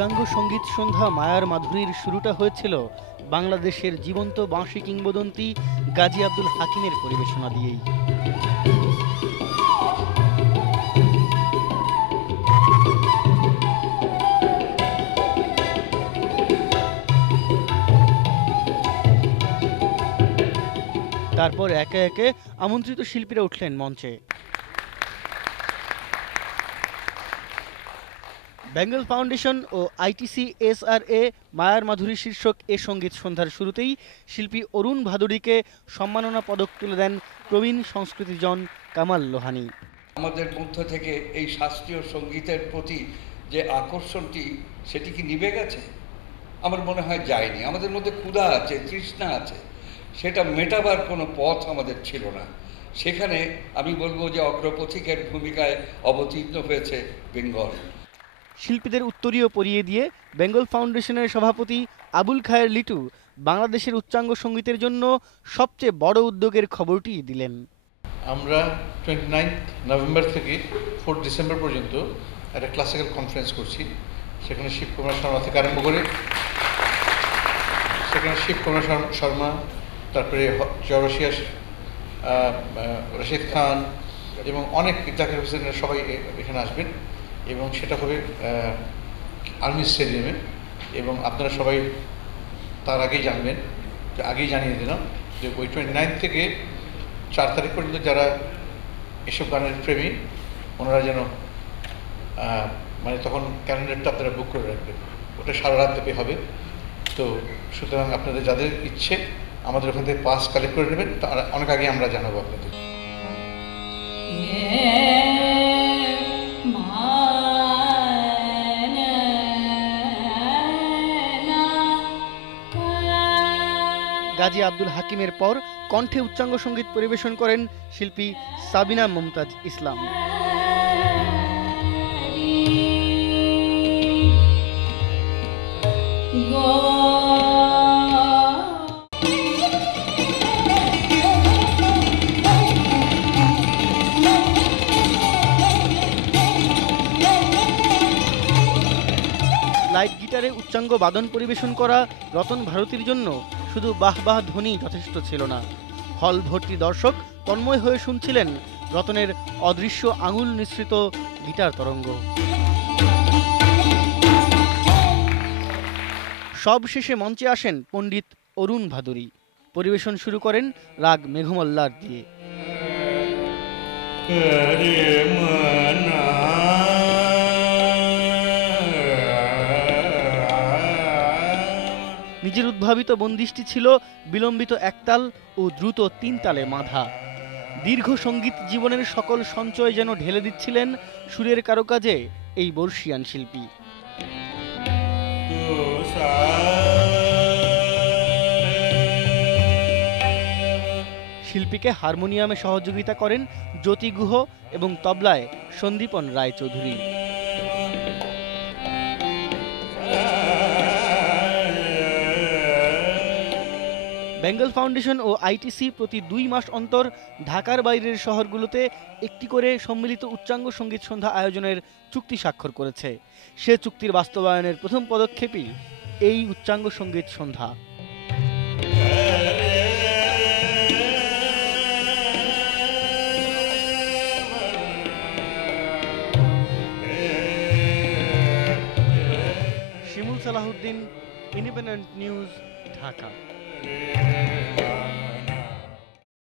উচ্চাঙ্গ সঙ্গীত সন্ধ্যা মায়ার মাধুরীর শুরুটা হয়েছিল বাংলাদেশের জীবন্ত বাঁশি কিংবদন্তি গাজী আব্দুল হাকিমের পরিবেশনা দিয়েই। তারপর একে একে আমন্ত্রিত শিল্পীরা উঠলেন মঞ্চে। বেঙ্গল ফাউন্ডেশন ও ITC-SRA মায়ার মাধুরী শীর্ষক এ সঙ্গীত সন্ধ্যার শুরুতেই শিল্পী অরুণ ভাদুড়ীকে সম্মাননা পদক তুলে দেন প্রবীণ সংস্কৃতিজন কামাল লোহানী। আমাদের মধ্য থেকে এই শাস্ত্রীয় সঙ্গীতের প্রতি যে আকর্ষণটি সেটি কি নিভে গেছে? আমার মনে হয় যায়নি। আমাদের মধ্যে ক্ষুধা আছে, তৃষ্ণা আছে, সেটা মেটাবার কোনো পথ আমাদের ছিল না। সেখানে আমি বলবো যে অগ্রপথিকের ভূমিকায় অবতীর্ণ হয়েছে বেঙ্গল। শিল্পীদের উত্তরীয় পরিয়ে দিয়ে বেঙ্গল ফাউন্ডেশনের সভাপতি আবুল খায়ের লিটু বাংলাদেশের উচ্চাঙ্গ সঙ্গীতের জন্য সবচেয়ে বড় উদ্যোগের খবরটি দিলেন। আমরা 29 নভেম্বর থেকে 4 ডিসেম্বর পর্যন্ত একটা ক্লাসিক্যাল কনফারেন্স করছি। সেখানে শিবকুমার শর্মা থেকে আরম্ভ করে শর্মা, তারপরে জয়রসিয়া, রশিদ খান এবং অনেক জাকির হোসেনের সবাই এখানে আসবেন এবং সেটা হবে আর্মি স্টেডিয়ামে। এবং আপনারা সবাই তার আগেই জানবেন, যে আগেই জানিয়ে দিলাম যে ওই 29 থেকে 4 তারিখ পর্যন্ত যারা এসব গানের প্রেমী ওনারা যেন মানে তখন ক্যালেন্ডারটা আপনারা বুক করে রাখবেন। ওটা সারা রাত ব্যাপী হবে। তো সুতরাং আপনাদের যাদের ইচ্ছে আমাদের ওখান থেকে পাস কালেক্ট করে নেবেন, অনেক আগে আমরা জানাবো আপনাদের। গাজী আব্দুল হাকিমের পর কণ্ঠে উচ্চাঙ্গ সঙ্গীত পরিবেশন করেন শিল্পী সাবিনা মুমতাজ ইসলাম। লাইট গিটারে উচ্চাঙ্গ বাদন পরিবেশন করা রতন ভারতীর জন্য শুধু বাহ বাহ ধ্বনি যথেষ্ট ছিল না। হল ভর্তি দর্শক তন্ময় হয়ে শুনছিলেন রতনের অদৃশ্য আঙুল নিঃসৃত গিটার তরঙ্গ। সব শেষে মঞ্চে আসেন পণ্ডিত অরুণ ভাদুড়ী। পরিবেশন শুরু করেন রাগ মেঘমল্লার দিয়ে। নিজের উদ্ভাবিত বন্দিশটি ছিল বিলম্বিত একতাল ও দ্রুত 3 তালে বাঁধা। দীর্ঘ সঙ্গীত জীবনের সকল সঞ্চয় যেন ঢেলে দিচ্ছিলেন সুরের কারুকাজে এই বর্ষিয়ান শিল্পী। শিল্পীকে হারমোনিয়ামে সহযোগিতা করেন জ্যোতি গুহ এবং তবলায় সন্দীপন রায়চৌধুরী। বেঙ্গল ফাউন্ডেশন ও ITC প্রতি 2 মাস অন্তর ঢাকার বাইরের শহরগুলোতে একটি করে সম্মিলিত উচ্চাঙ্গ সঙ্গীত সন্ধ্যা আয়োজনের চুক্তি স্বাক্ষর করেছে। সে চুক্তির বাস্তবায়নের প্রথম পদক্ষেপই এই উচ্চাঙ্গ সঙ্গীত সন্ধ্যা। শিমুল সালাহুদ্দিন, ইন্ডিপেন্ডেন্ট নিউজ, ঢাকা।